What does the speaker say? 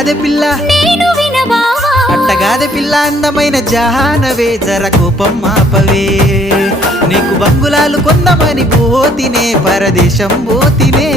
అట్టగాదే పిల్ల అట్టగాదే పిల్ల అందమైన జహానవే జర కోపం మాపవే నీకు బంగులాలు కొందమని పోతినే పరదేశం పోతినే